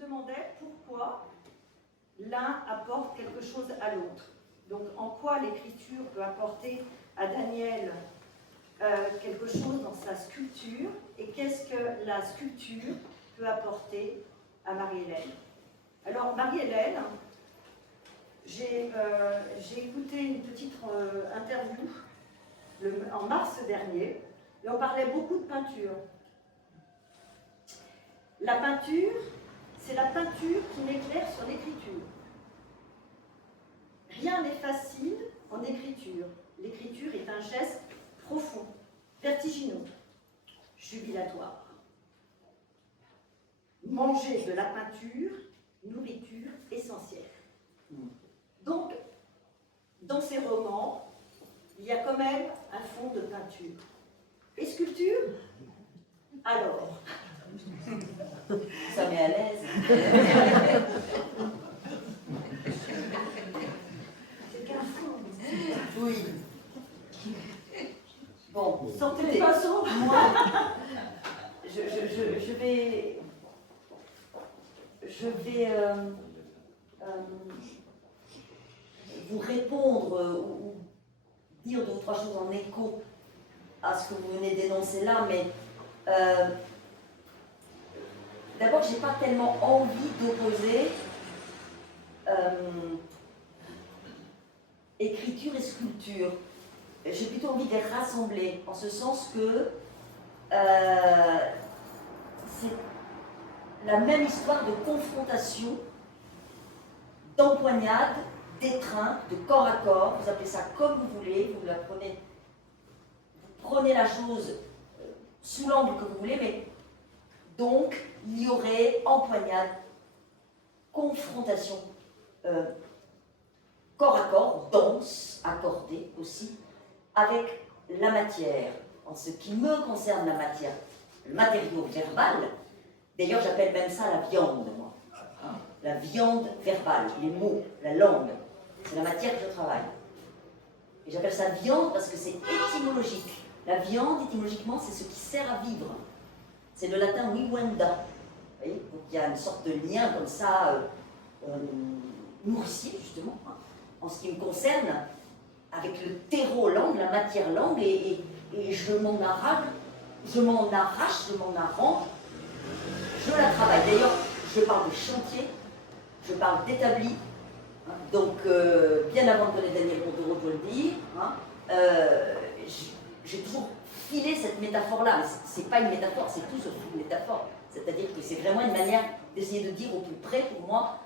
demandais pourquoi l'un apporte quelque chose à l'autre. Donc, en quoi l'écriture peut apporter à Daniel quelque chose dans sa sculpture, et qu'est-ce que la sculpture peut apporter à Marie-Hélène. Alors, Marie-Hélène, j'ai écouté une petite interview en mars dernier, et on parlait beaucoup de peinture. La peinture, c'est la peinture qui m'éclaire sur l'écriture. Rien n'est facile en écriture. L'écriture est un geste profond, vertigineux, jubilatoire. Manger de la peinture, nourriture essentielle. Donc, dans ces romans, il y a quand même un fond de peinture. Et sculpture? Alors, ça met à l'aise. C'est qu'un fond. Oui. Bon, sortez les pinceaux. Moi, je vais vous répondre ou dire deux ou trois choses en écho à ce que vous venez d'énoncer là, mais d'abord, je n'ai pas tellement envie d'opposer écriture et sculpture. J'ai plutôt envie de les rassembler, en ce sens que c'est la même histoire de confrontation, d'empoignade, d'étreinte, de corps à corps, vous appelez ça comme vous voulez, vous prenez la chose sous l'angle que vous voulez, mais donc il y aurait empoignade, confrontation, corps à corps, danse accordée aussi, avec la matière. En ce qui me concerne, la matière, le matériau verbal, d'ailleurs j'appelle même ça la viande, moi. La viande verbale, les mots, la langue, c'est la matière que je travaille. Et j'appelle ça viande parce que c'est étymologique. La viande, étymologiquement, c'est ce qui sert à vivre. C'est le latin vivenda. Vous voyez, donc il y a une sorte de lien comme ça, nourricier justement, hein, en ce qui me concerne, avec le terreau langue, la matière langue, et je m'en arrache, je m'en arrange, je la travaille. D'ailleurs, je parle de chantier, je parle d'établi, hein, donc bien avant de connaître Daniel Montaureau, je dois le dire, hein, j'ai toujours filé cette métaphore-là, mais c'est pas une métaphore, c'est tout sauf une métaphore. C'est-à-dire que c'est vraiment une manière d'essayer de dire au plus près, pour moi,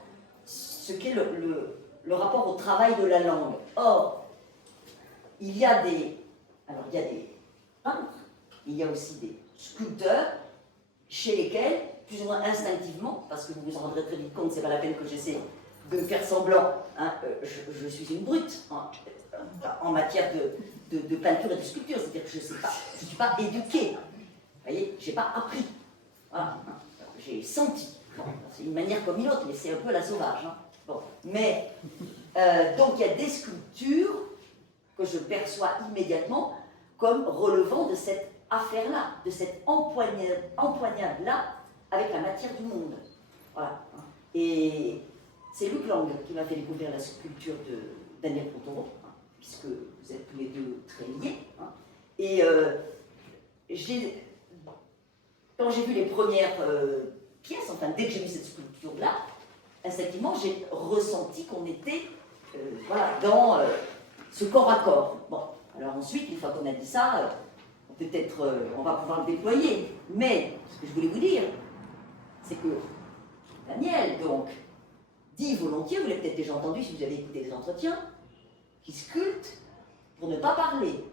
ce qu'est le rapport au travail de la langue. Or, il y a des peintres, il y a aussi des sculpteurs, chez lesquels, plus ou moins instinctivement, parce que vous vous en rendrez très vite compte, c'est pas la peine que j'essaie de faire semblant, hein, je suis une brute hein, en matière de peinture et de sculpture, c'est-à-dire que je ne suis pas éduquée, vous voyez, je n'ai pas appris, voilà, hein, j'ai senti. Bon, c'est une manière comme une autre, mais c'est un peu la sauvage. Hein. Bon. Mais, donc il y a des sculptures que je perçois immédiatement comme relevant de cette affaire-là, de cette empoignade-là avec la matière du monde. Voilà. Et c'est Luc Lang qui m'a fait découvrir la sculpture de Daniel Montaureau, hein, puisque vous êtes tous les deux très liés. Hein. Et quand j'ai vu les premières pièces, enfin dès que j'ai vu cette sculpture-là, instinctivement j'ai ressenti qu'on était voilà, dans ce corps à corps. Bon, alors ensuite, une fois qu'on a dit ça, peut-être on va pouvoir le déployer. Mais ce que je voulais vous dire, c'est que Daniel, donc, dit volontiers, vous l'avez peut-être déjà entendu si vous avez écouté les entretiens, qui sculpte pour ne pas parler.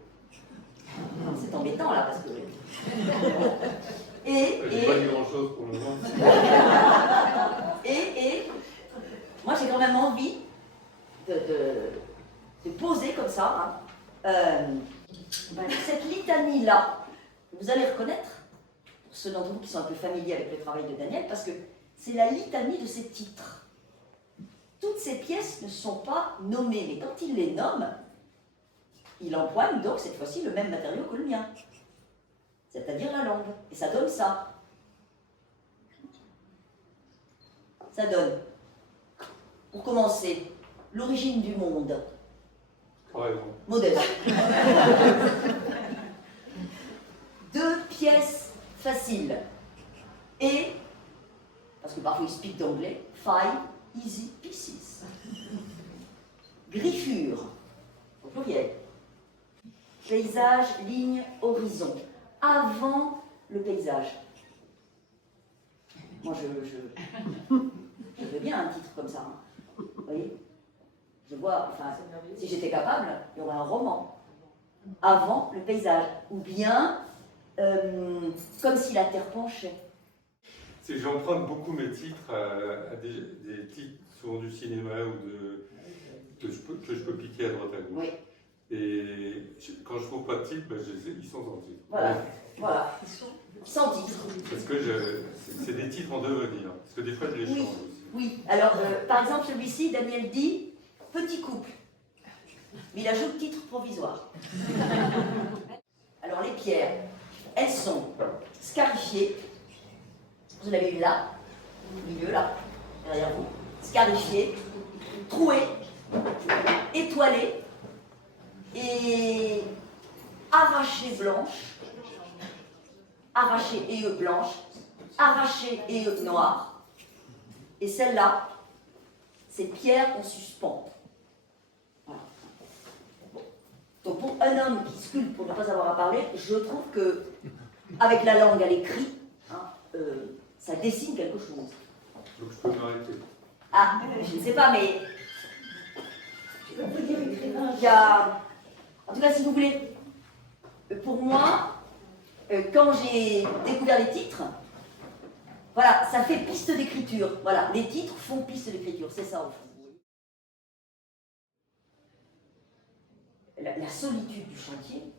C'est embêtant là parce que. J'ai pas dit grand-chose pour le moment. Et moi j'ai quand même envie de poser comme ça cette litanie-là. Vous allez reconnaître, pour ceux d'entre vous qui sont un peu familiers avec le travail de Daniel, parce que c'est la litanie de ses titres. Toutes ces pièces ne sont pas nommées, mais quand il les nomme, il empoigne donc cette fois-ci le même matériau que le mien, c'est-à-dire la langue. Et ça donne ça. ça donne, pour commencer, l'origine du monde. Carrément. Modeste. 2 pièces faciles. Et, parce que parfois ils speak d'anglais, 5 easy pieces. Griffure, au pluriel. Paysage, ligne, horizon. Avant le paysage. Moi, je veux bien un titre comme ça. Hein. Vous voyez? Je vois, enfin, si j'étais capable, il y aurait un roman. Avant le paysage. Ou bien, comme si la terre penchait. C'est que j'emprunte beaucoup mes titres à des titres, souvent du cinéma ou que je peux piquer à droite à gauche. Oui. Et quand je trouve pas de titre, ils sont sans titre. Voilà, voilà. Sans titre. Parce que c'est des titres en devenir. Parce que des fois, je les change aussi. Oui. Alors, par exemple, celui-ci, Daniel dit « Petit couple ». Mais il ajoute titre provisoire. Alors, les pierres, elles sont scarifiées. Vous l'avez vu là, au milieu, là, derrière vous. Scarifiées, trouées, étoilées et arrachées blanches, arrachées et blanches, arrachées et noires. Et celle-là, c'est pierre en suspens. Voilà. Bon. Donc pour un homme qui sculpte pour ne pas avoir à parler, je trouve que avec la langue à l'écrit, hein, ça dessine quelque chose. Donc je peux m'arrêter. Ah, je ne sais pas, mais il y a... En tout cas, si vous voulez, pour moi, quand j'ai découvert les titres, voilà, ça fait piste d'écriture. Voilà, les titres font piste d'écriture, c'est ça au fond. La solitude du chantier,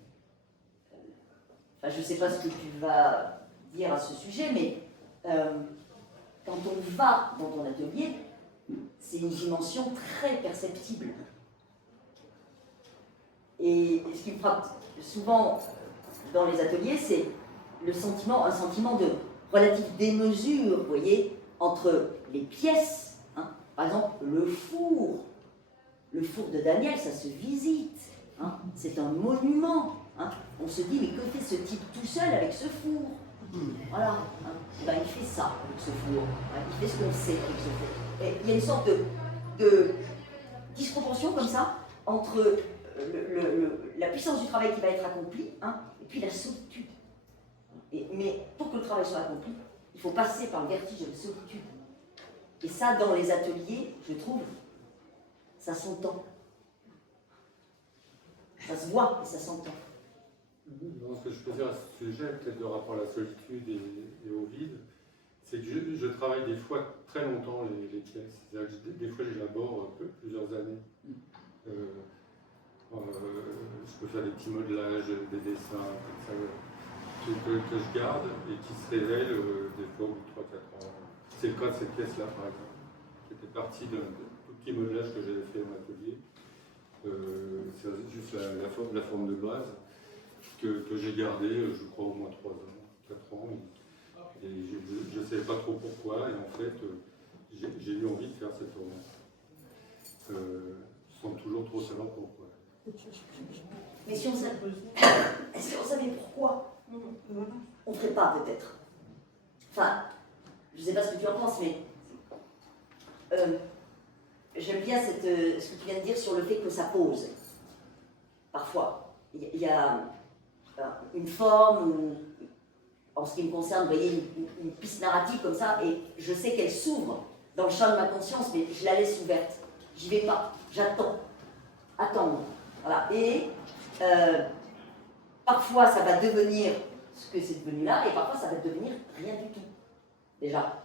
enfin, je ne sais pas ce que tu vas dire à ce sujet, mais quand on va dans ton atelier, c'est une dimension très perceptible. Et ce qui me frappe souvent dans les ateliers, c'est un sentiment de relative démesure, vous voyez, entre les pièces. Hein. Par exemple, le four de Daniel, ça se visite. Hein. C'est un monument. Hein. On se dit, mais que fait ce type tout seul avec ce four? Voilà. Hein. Ben, il fait ça avec ce four. Hein. Il fait ce qu'on sait avec ce four. Et il y a une sorte de disproportion comme ça entre la puissance du travail qui va être accompli, hein, et puis la solitude. Mais pour que le travail soit accompli, il faut passer par le vertige de la solitude. Et ça, dans les ateliers, je trouve, ça s'entend. Ça se voit et ça s'entend. Non, ce que je peux dire à ce sujet, peut-être de rapport à la solitude et au vide, c'est que je travaille des fois très longtemps les pièces. C'est-à-dire que des fois, j'élabore plusieurs années. Je peux faire des petits modelages, des dessins, comme ça, que je garde et qui se révèlent des fois au bout de 3-4 ans. C'est le cas de cette pièce-là, par exemple, qui était partie d'un tout petit modelage que j'avais fait dans l'atelier. C'est juste la forme de base que j'ai gardée, je crois, au moins 3 ans, 4 ans. Et je ne savais pas trop pourquoi, et en fait, j'ai eu envie de faire cette tournée. Sans toujours trop savoir pourquoi. Mais si on savait pourquoi, on ne ferait pas peut-être. Enfin, je ne sais pas ce que tu en penses, mais j'aime bien ce que tu viens de dire sur le fait que ça pose. Parfois, il y a une forme, ou, en ce qui me concerne, vous voyez, une piste narrative comme ça, et je sais qu'elle s'ouvre dans le champ de ma conscience, mais je la laisse ouverte. J'y vais pas, j'attends. Attendre. Voilà. Et parfois ça va devenir ce que c'est devenu là, et parfois ça va devenir rien du tout. Déjà.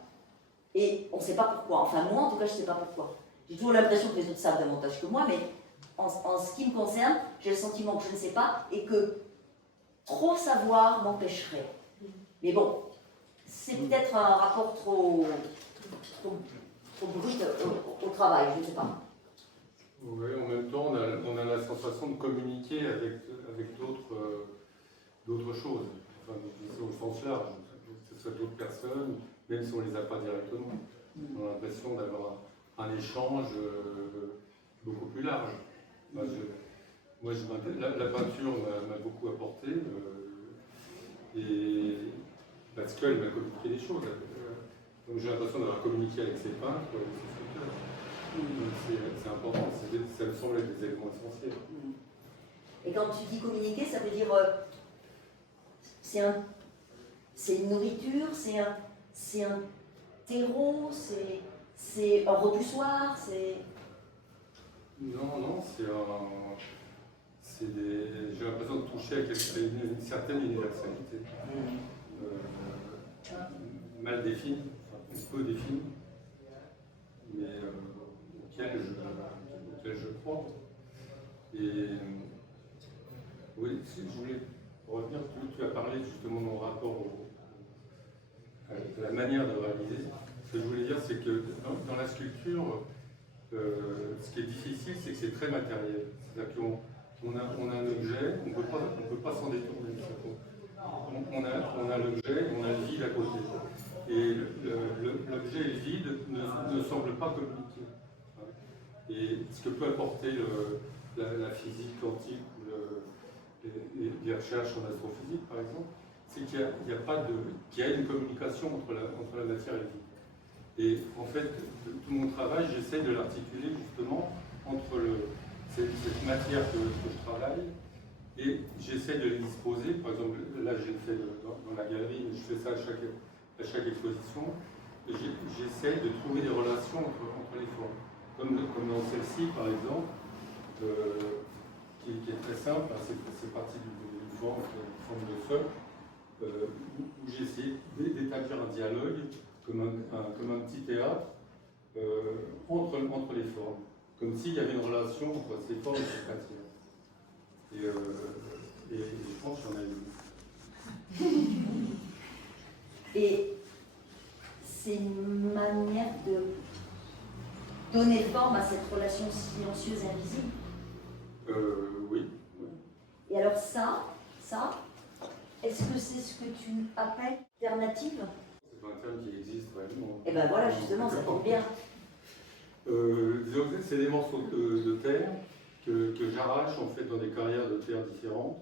Et on ne sait pas pourquoi. Enfin, moi en tout cas, je ne sais pas pourquoi. J'ai toujours l'impression que les autres savent davantage que moi, mais en ce qui me concerne, j'ai le sentiment que je ne sais pas et que trop savoir m'empêcherait. Mais bon, c'est peut-être un rapport trop brut au travail, je ne sais pas. Oui, en même temps, on a la sensation de communiquer avec d'autres choses, enfin, au sens large, que ce soit d'autres personnes, même si on ne les a pas directement. On a l'impression d'avoir un échange beaucoup plus large. La peinture m'a beaucoup apporté, et parce qu'elle m'a communiqué des choses. Donc j'ai l'impression d'avoir communiqué avec ses peintres, ses sculpteurs. C'est important, ça me semble être des éléments essentiels. Et quand tu dis communiquer, ça veut dire c'est une nourriture, c'est un terreau, c'est un repoussoir, c'est... Non, j'ai l'impression de toucher à une certaine universalité. Mal définie, enfin, peu définie, mais auquel je crois. Et oui, je voulais revenir, tu as parlé justement de mon rapport à la manière de réaliser. Ce que je voulais dire, c'est que dans la sculpture, ce qui est difficile, c'est que c'est très matériel. C'est-à-dire qu'on a un objet, on ne peut pas s'en détourner. On a l'objet, on a le vide à côté. Et l'objet et le vide ne semblent pas communiquer. Et ce que peut apporter la physique quantique ou les recherches en astrophysique, par exemple, c'est qu'il y a une communication entre la matière et le vide. Et en fait, tout mon travail, j'essaie de l'articuler justement entre cette matière que je travaille, et j'essaie de les disposer. Par exemple, là, je le fais dans la galerie, mais je fais ça à chaque exposition. J'essaie de trouver des relations entre les formes. Comme dans celle-ci, par exemple, qui est très simple, hein, c'est parti d'une forme, une forme de socle, où j'ai essayé d'établir un dialogue comme un petit théâtre entre les formes, comme s'il y avait une relation entre ces formes et cette matière. Et je pense qu'il y en a eu. Et c'est une manière de donner forme à cette relation silencieuse et invisible. Oui. Et alors ça, est-ce que c'est ce que tu appelles alternative? C'est pas un terme qui existe vraiment. Et ben voilà, justement, ça tombe bien. Disons que c'est des morceaux de terre que j'arrache en fait dans des carrières de terre différentes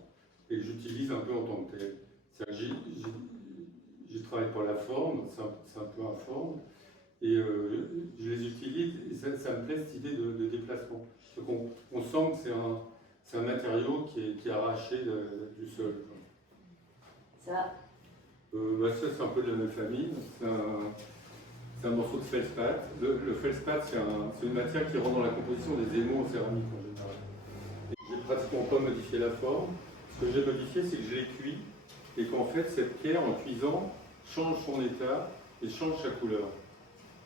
et que j'utilise un peu en tant que tel. C'est-à-dire que j'y travaille pour la forme, c'est un peu informe, et je les utilise et ça me plaît cette idée de déplacement. On sent que c'est un matériau qui est arraché du sol. Ça, Ça c'est un peu de la même famille. C'est un morceau de feldspath. Le feldspath, c'est une matière qui rentre dans la composition des émaux en céramique en général. J'ai pratiquement pas modifié la forme. Ce que j'ai modifié, c'est que je l'ai cuit et qu'en fait, cette pierre, en cuisant, change son état et change sa couleur.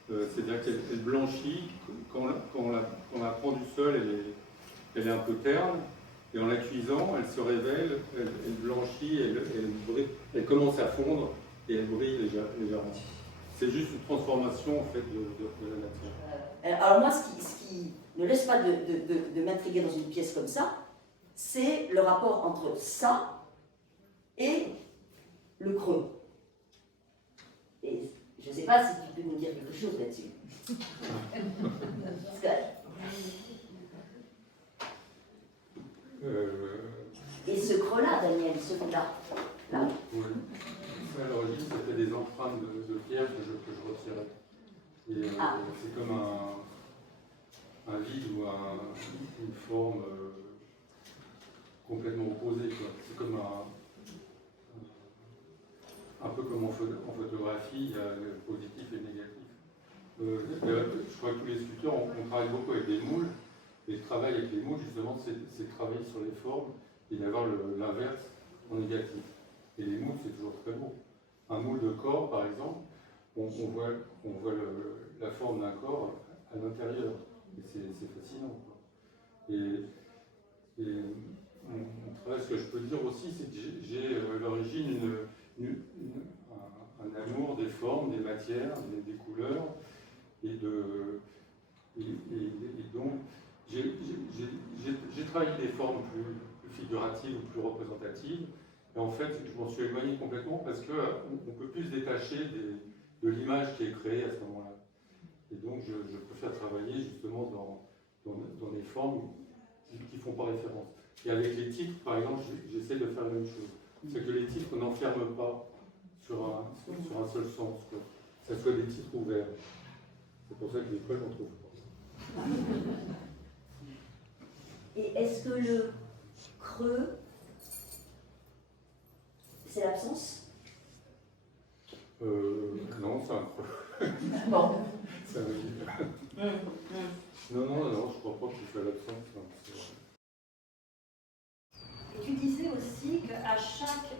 C'est-à-dire qu'elle blanchit. Quand on la prend du sol, elle est un peu terne. Et en la cuisant, elle se révèle, elle blanchit, elle commence à fondre et elle brille légèrement. C'est juste une transformation en fait de la matière. alors moi, ce qui ne laisse pas de m'intriguer dans une pièce comme ça, c'est le rapport entre ça et le creux. Et je ne sais pas si tu peux nous dire quelque chose là-dessus. Parce que, et ce creux-là, Daniel, celui-là, là. Oui. Ça, à l'origine, c'était des empreintes de pierre que je retirais. Et c'est comme un vide ou une forme complètement opposée. C'est comme un peu comme en photographie, il y a le positif et le négatif. Je crois que tous les sculpteurs, on travaille beaucoup avec des moules. Et le travail avec les moules, justement, c'est de travailler sur les formes et d'avoir l'inverse en négatif. Et les moules, c'est toujours très beau. Un moule de corps, par exemple, on voit la forme d'un corps à l'intérieur. Et c'est fascinant, quoi. Et mon travail, ce que je peux dire aussi, c'est que j'ai à l'origine un amour des formes, des matières, des couleurs, et donc j'ai travaillé des formes plus figuratives ou plus représentatives. Et en fait, je m'en suis éloigné complètement parce qu'on ne peut plus se détacher de l'image qui est créée à ce moment-là. Et donc, je préfère travailler justement dans des formes qui font pas référence. Et avec les titres, par exemple, j'essaie de faire la même chose. C'est que les titres, on n'enferme pas sur un seul sens, quoi. Que ce soit des titres ouverts. C'est pour ça que des fois, j'en trouve pas. Et est-ce que le creux, c'est l'absence? Non, c'est un creux. Bon. C'est un vide. Non, je crois pas que ce soit l'absence. Et tu disais aussi qu'à chaque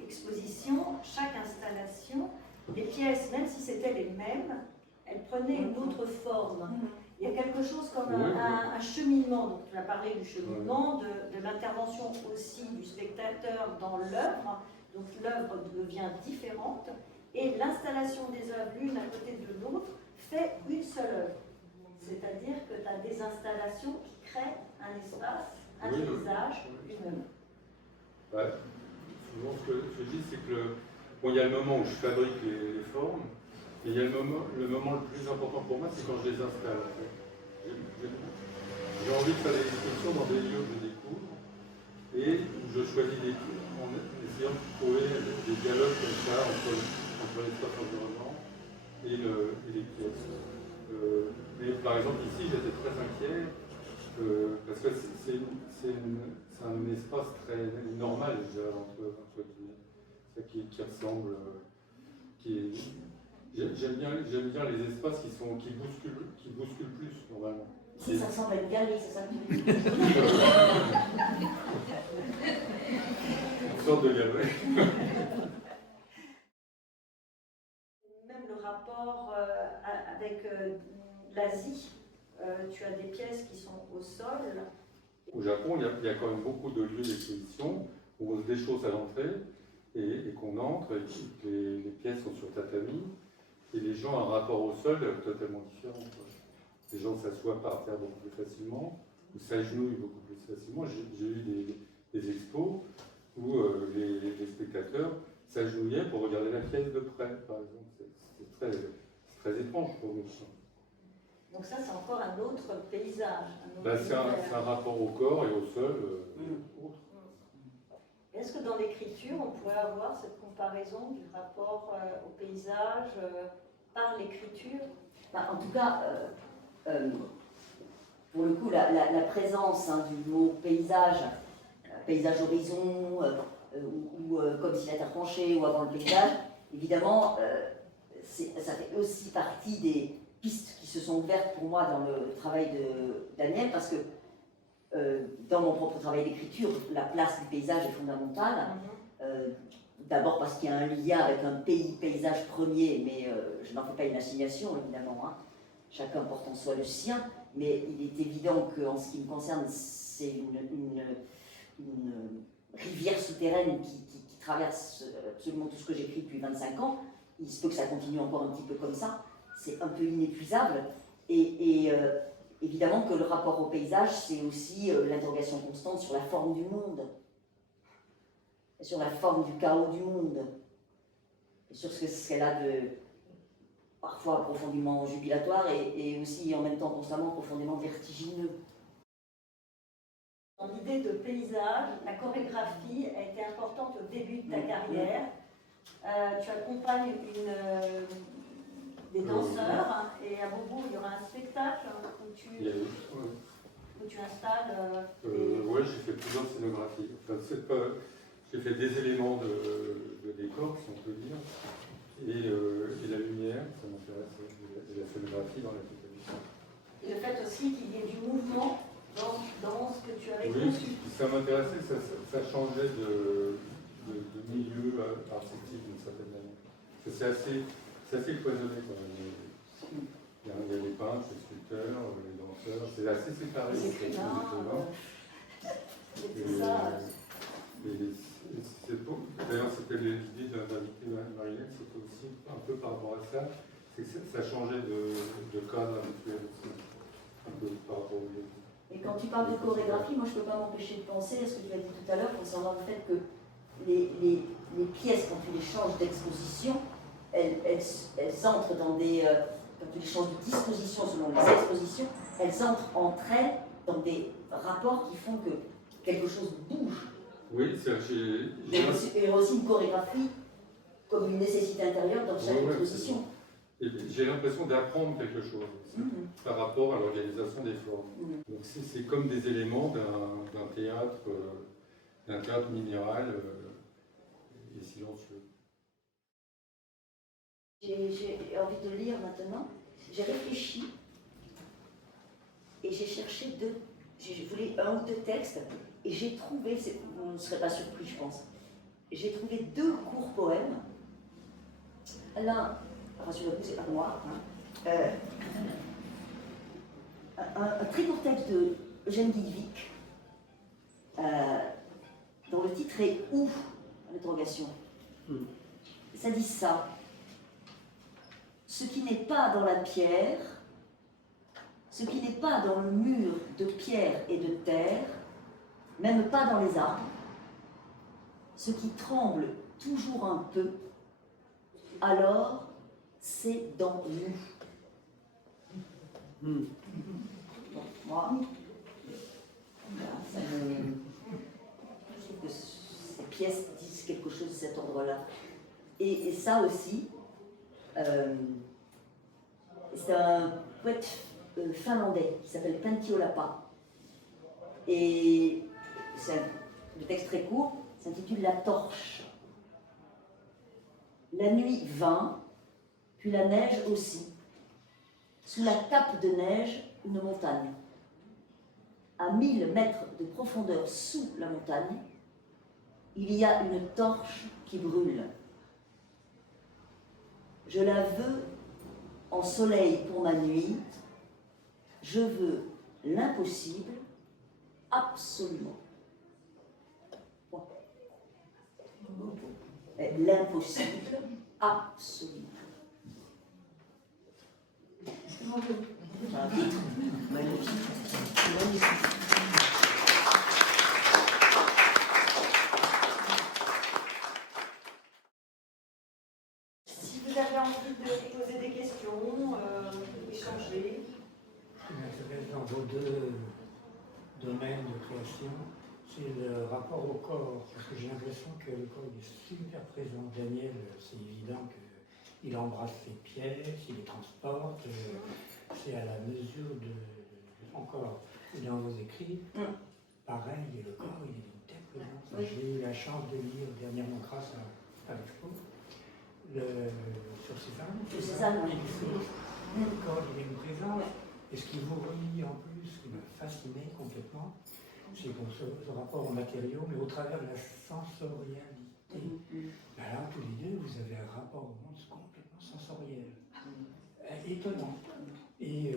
exposition, chaque installation, les pièces, même si c'était les mêmes, elles prenaient une autre forme. Il y a quelque chose comme un cheminement, donc tu as parlé du cheminement, de l'intervention aussi du spectateur dans l'œuvre, donc l'œuvre devient différente, et l'installation des œuvres l'une à côté de l'autre fait une seule œuvre. C'est-à-dire que tu as des installations qui créent un espace, un paysage, une œuvre. Ouais. Souvent, ce que je dis, c'est que il y a le moment où je fabrique les formes, et il y a le moment le plus important pour moi, c'est quand je les installe. En fait. J'ai envie de faire des expositions dans des lieux que je découvre, et où je choisis en essayant de trouver des dialogues comme ça entre l'espace environnement et les pièces. Mais par exemple, ici, j'étais très inquiet, parce que c'est un espace très normal, je dirais, entre qui ressemble. J'aime bien les espaces qui bousculent plus, normalement. Si, ça ressemble à une galerie, c'est ça que tu dis. Une sorte de galerie. Même le rapport avec l'Asie, tu as des pièces qui sont au sol. Au Japon, il y a quand même beaucoup de lieux d'exposition où on se déchausse à l'entrée et qu'on entre et que les pièces sont sur tatami et les gens ont un rapport au sol totalement différent, quoi. Les gens s'assoient par terre beaucoup plus facilement ou s'agenouillent beaucoup plus facilement. J'ai eu des expos où les spectateurs s'agenouillaient pour regarder la pièce de près, par exemple. C'est très étrange pour nous. Donc ça, c'est encore un autre paysage. C'est un rapport au corps et au sol autre. Est-ce que dans l'écriture, on pourrait avoir cette comparaison du rapport au paysage par l'écriture? En tout cas, pour le coup, la présence du mot paysage, paysage horizon, ou comme si la terre penchée, ou avant le paysage, évidemment, ça fait aussi partie des pistes qui se sont ouvertes pour moi dans le travail de Daniel, parce que dans mon propre travail d'écriture, la place du paysage est fondamentale. D'abord parce qu'il y a un lien avec un paysage premier, mais je n'en fais pas une assignation, évidemment. Chacun porte en soi le sien, mais il est évident qu'en ce qui me concerne, c'est une rivière souterraine qui traverse absolument tout ce que j'écris depuis 25 ans. Il se peut que ça continue encore un petit peu comme ça. C'est un peu inépuisable. Et évidemment que le rapport au paysage, c'est aussi l'interrogation constante sur la forme du monde, et sur la forme du chaos du monde, et sur ce qu'elle a de parfois profondément jubilatoire et aussi en même temps constamment profondément vertigineux. Dans l'idée de paysage, la chorégraphie a été importante au début de ta carrière. Tu accompagnes des danseurs et à Beaubourg, il y aura un spectacle où tu installes. Oui, j'ai fait plusieurs scénographies. Enfin, j'ai fait des éléments de décor, si on peut dire, et la lumière, ça m'intéresse, et la scénographie dans la totalité. Et le fait aussi qu'il y ait du mouvement dans ce que tu avais conçu. Oui, ça m'intéressait, ça changeait de milieu artistique d'une certaine manière. C'est assez cloisonné quand même. Il y a les peintres, les sculpteurs, les danseurs, c'est assez séparé. C'est ça. D'ailleurs, c'était l'idée d'inviter Marilyn, c'était aussi un peu par rapport à ça, c'est que ça changeait de cadre habituel aussi, un peu par rapport au lieu. Et quand tu parles de chorégraphie, moi je ne peux pas m'empêcher de penser à ce que tu as dit tout à l'heure concernant le fait que les pièces, quand tu les changes d'exposition, elles entrent dans des quand les change de disposition selon les expositions, elles entrent entre elles dans des rapports qui font que quelque chose bouge. Oui, c'est Il y a aussi une chorégraphie comme une nécessité intérieure dans chaque exposition. Et j'ai l'impression d'apprendre quelque chose aussi, par rapport à l'organisation des formes. Donc c'est comme des éléments d'un théâtre minéral et silencieux. J'ai envie de lire maintenant. J'ai réfléchi et j'ai cherché je voulais un ou deux textes et j'ai trouvé, vous ne serez pas surpris je pense, j'ai trouvé 2 courts poèmes. L'un, rassurez-vous, c'est pas moi, un très court texte de Eugène Guilvic, dont le titre est « Où ?» l'interrogation. Ça dit ça. Ce qui n'est pas dans la pierre, ce qui n'est pas dans le mur de pierre et de terre, même pas dans les arbres, ce qui tremble toujours un peu, alors c'est dans nous. Bon, moi, ça je trouve que ces pièces disent quelque chose de cet ordre-là. Et ça aussi, c'est un poète finlandais qui s'appelle Pentti Olapa. Et c'est le texte très court, s'intitule La torche. La nuit vint, puis la neige aussi. Sous la cape de neige, une montagne. À 1000 mètres de profondeur sous la montagne, il y a une torche qui brûle. Je la veux en soleil pour ma nuit. Je veux l'impossible absolument. Point. L'impossible absolument. C'est un titre magnifique. Si vous avez envie de poser des questions, échanger. Ce qui m'intéresse dans vos 2 domaines de création, c'est le rapport au corps, parce que j'ai l'impression que le corps est super présent. Daniel, c'est évident qu'il embrasse ses pièces, il les transporte, c'est à la mesure de son corps. Et dans vos écrits, pareil, le corps, il est d'une telle présence. Oui. J'ai eu la chance de lire dernièrement grâce à l'expo, sur Cézanne. Sur Cézanne, oui. Le corps, il a une présence. Et ce qui vous relie en plus, ce qui m'a fasciné complètement, c'est ce rapport aux matériaux, mais au travers de la sensorialité. Là, tous les 2, vous avez un rapport au monde complètement sensoriel. Étonnant. Et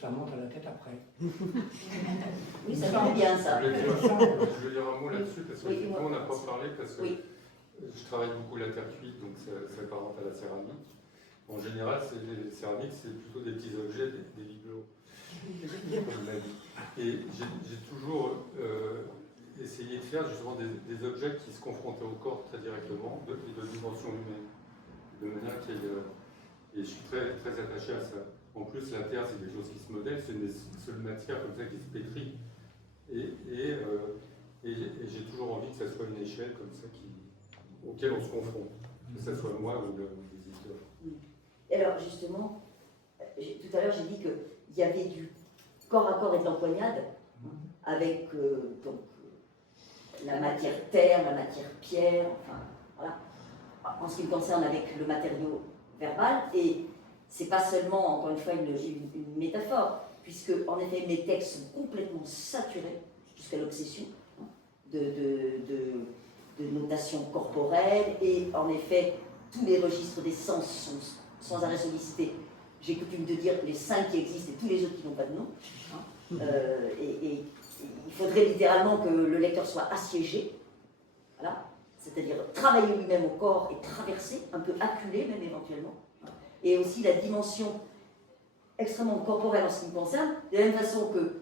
ça monte à la tête après. Oui, ça fait bien ça. Je veux dire un mot là-dessus, parce que on n'a pas parlé, parce que je travaille beaucoup la terre cuite, donc ça s'apparente à la céramique. En général, les céramiques, c'est plutôt des petits objets, des bibelots, comme l'a dit. Et j'ai toujours essayé de faire justement des objets qui se confrontaient au corps très directement, et de dimension humaine, de manière qu'il y ait... Et je suis très, très attaché à ça. En plus, la terre, c'est quelque chose qui se modèle, c'est une seule matière comme ça qui se pétrit. Et j'ai toujours envie que ça soit une échelle comme ça auquel on se confronte, que ce soit moi ou le visiteur. Et alors justement, tout à l'heure j'ai dit qu'il y avait du corps à corps et de l'empoignade, avec donc, la matière terre, la matière pierre, enfin voilà, en ce qui me concerne avec le matériau verbal. Et c'est pas seulement, encore une fois, une métaphore, puisque en effet mes textes sont complètement saturés jusqu'à l'obsession de notation corporelle, et en effet tous les registres des sens sont sans arrêt sollicités. J'ai coutume de dire les 5 qui existent et tous les autres qui n'ont pas de nom. Et il faudrait littéralement que le lecteur soit assiégé, voilà, c'est-à-dire travailler lui-même au corps et traverser, un peu acculé même éventuellement. Et aussi la dimension extrêmement corporelle en ce qui me concerne, de la même façon que,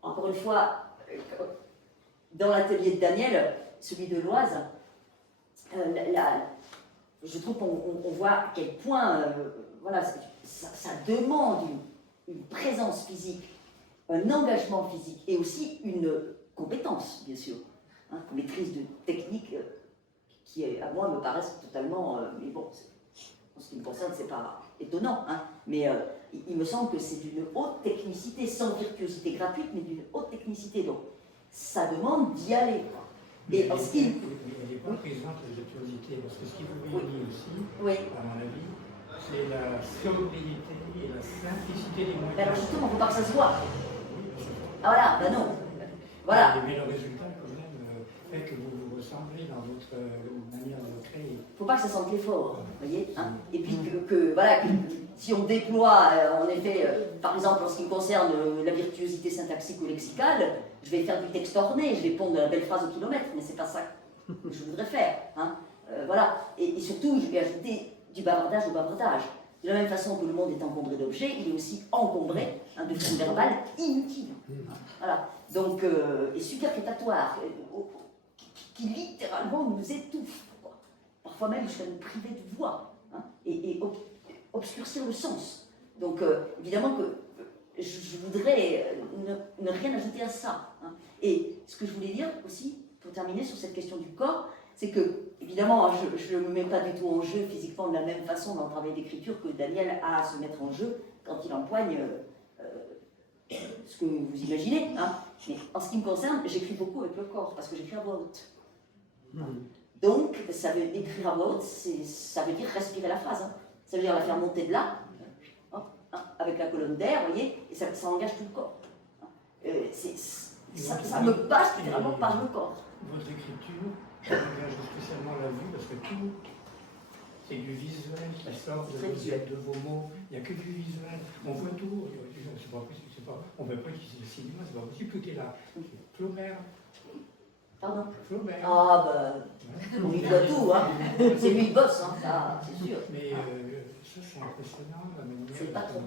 encore une fois, dans l'atelier de Daniel, celui de l'Oise, je trouve qu'on voit à quel point, voilà, ça demande une présence physique, un engagement physique et aussi une compétence, bien sûr, hein, maîtrise de techniques qui, à moi, me paraissent totalement... mais bon, en ce qui me concerne, c'est pas étonnant, hein, mais il me semble que c'est d'une haute technicité, sans virtuosité gratuite, mais d'une haute technicité. Donc, ça demande d'y aller. Mais Et en ce qui... elle n'est pas présente, la virtuosité, parce que ce qui vous réunit aussi, Oui. à mon avis, c'est la sobriété et la simplicité des moyens. Alors justement, il ne faut pas que ça se voit. Oui, c'est ça. Ah voilà, ben non. Voilà. Mais le résultat, quand même, fait que vous vous ressemblez dans votre manière de créer. Il ne faut pas que ça sente l'effort, vous voyez, hein. Et puis voilà, que si on déploie, en effet, par exemple, en ce qui me concerne la virtuosité syntaxique ou lexicale, je vais faire du texte orné, je vais pondre de la belle phrase au kilomètre, mais c'est pas ça que je voudrais faire, hein. Voilà. Et surtout, je vais ajouter du bavardage au bavardage. De la même façon que le monde est encombré d'objets, il est aussi encombré, hein, de formes verbales inutiles. Hein. Voilà. Donc, et superfétatoire, qui littéralement nous étouffe, quoi. Parfois même jusqu'à nous priver de voix, hein, et obscurcir le sens. Donc, évidemment que je voudrais ne rien ajouter à ça, hein. Et ce que je voulais dire aussi, pour terminer sur cette question du corps, c'est que, évidemment, je ne me mets pas du tout en jeu physiquement de la même façon dans le travail d'écriture que Daniel a à se mettre en jeu quand il empoigne ce que vous imaginez, hein. Mais en ce qui me concerne, j'écris beaucoup avec le corps, parce que j'écris à voix haute. Donc, ça veut écrire à voix haute, ça veut dire respirer la phrase, hein. Ça veut dire la faire monter de là, hein, avec la colonne d'air, vous voyez, et ça engage tout le corps. Ça me passe littéralement par le corps. Votre écriture engage spécialement la vue, parce que tout, c'est du visuel qui sort de vos mots. Il n'y a que du visuel. On voit tout. C'est pas possible. On ne veut pas utiliser le cinéma, c'est pas possible. Tout est là. Flaubert. Pardon. Flaubert. Ah ben, on y voit tout, hein. C'est lui le boss, hein, ça, c'est sûr. Mais ça, c'est impressionnant, la manière. C'est pas trop.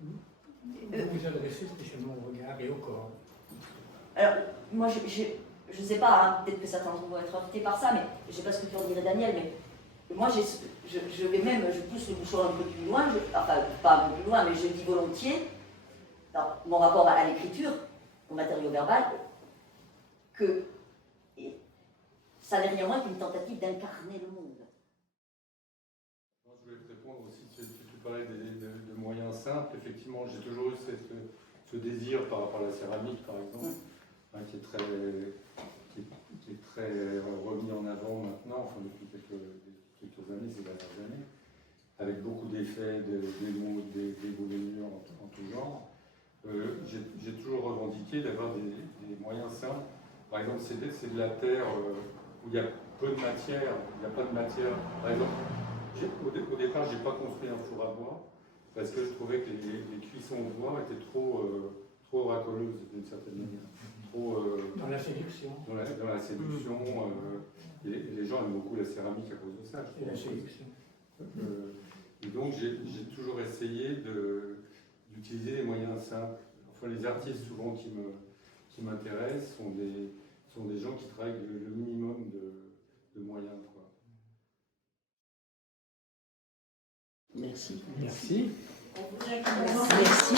Vous vous adressez spécialement au regard et au corps. Alors, moi, je ne sais pas, hein, peut-être que certains vont être heurtés par ça, mais je ne sais pas ce que tu en dirais, Daniel, mais moi, je pousse le bouchon un peu plus loin, enfin, pas un peu plus loin, mais je dis volontiers, dans mon rapport à l'écriture, au matériau verbal, que ça n'est rien moins qu'une tentative d'incarner le monde. Je voulais te répondre aussi, tu parlais de moyens simples. Effectivement, j'ai toujours eu ce désir par rapport à la céramique, par exemple, hein, qui est très remis en avant maintenant, enfin depuis quelques années, ces dernières années, avec beaucoup d'effets, des mots, des murs en tout genre. J'ai toujours revendiqué d'avoir des moyens simples. Par exemple, c'est de la terre où il y a peu de matière, il n'y a pas de matière. Par exemple, au départ, je n'ai pas construit un four à bois parce que je trouvais que les cuissons au bois étaient trop racoleuses d'une certaine manière. Dans la séduction. Dans la séduction. Et les gens aiment beaucoup la céramique à cause de ça. Et la séduction. Et donc, j'ai toujours essayé d'utiliser les moyens simples. Enfin, les artistes, souvent, qui m'intéressent sont des gens qui travaillent le minimum de moyens. Quoi. Merci. Merci. Merci.